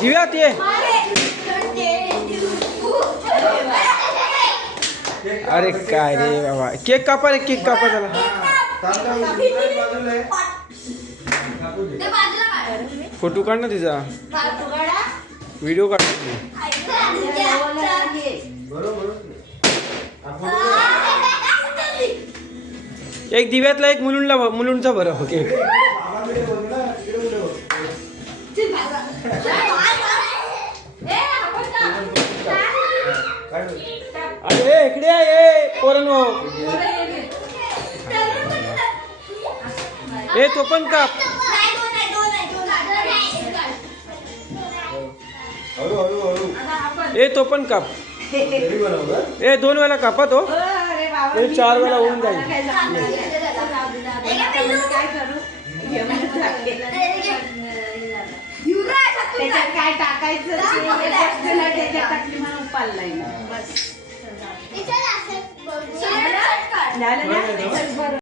दिव्यात ये अरे काय रे बाबा. केक कापा रे केक कापा त्याला. फोटो काढ ना तिचा. व्हिडिओ काढ. एक दिव्यातला एक मुलुंडला मुलुंडचा बरं हो केक. अरे ए, इकडे आहे पोरांनो. ए तो पण काप हळू हळू हळू. ए तो पण काप ए दोन वेळा कापा तो. अरे हे चार वेळा होऊन जाईल. उपाल नाही बस. झालं.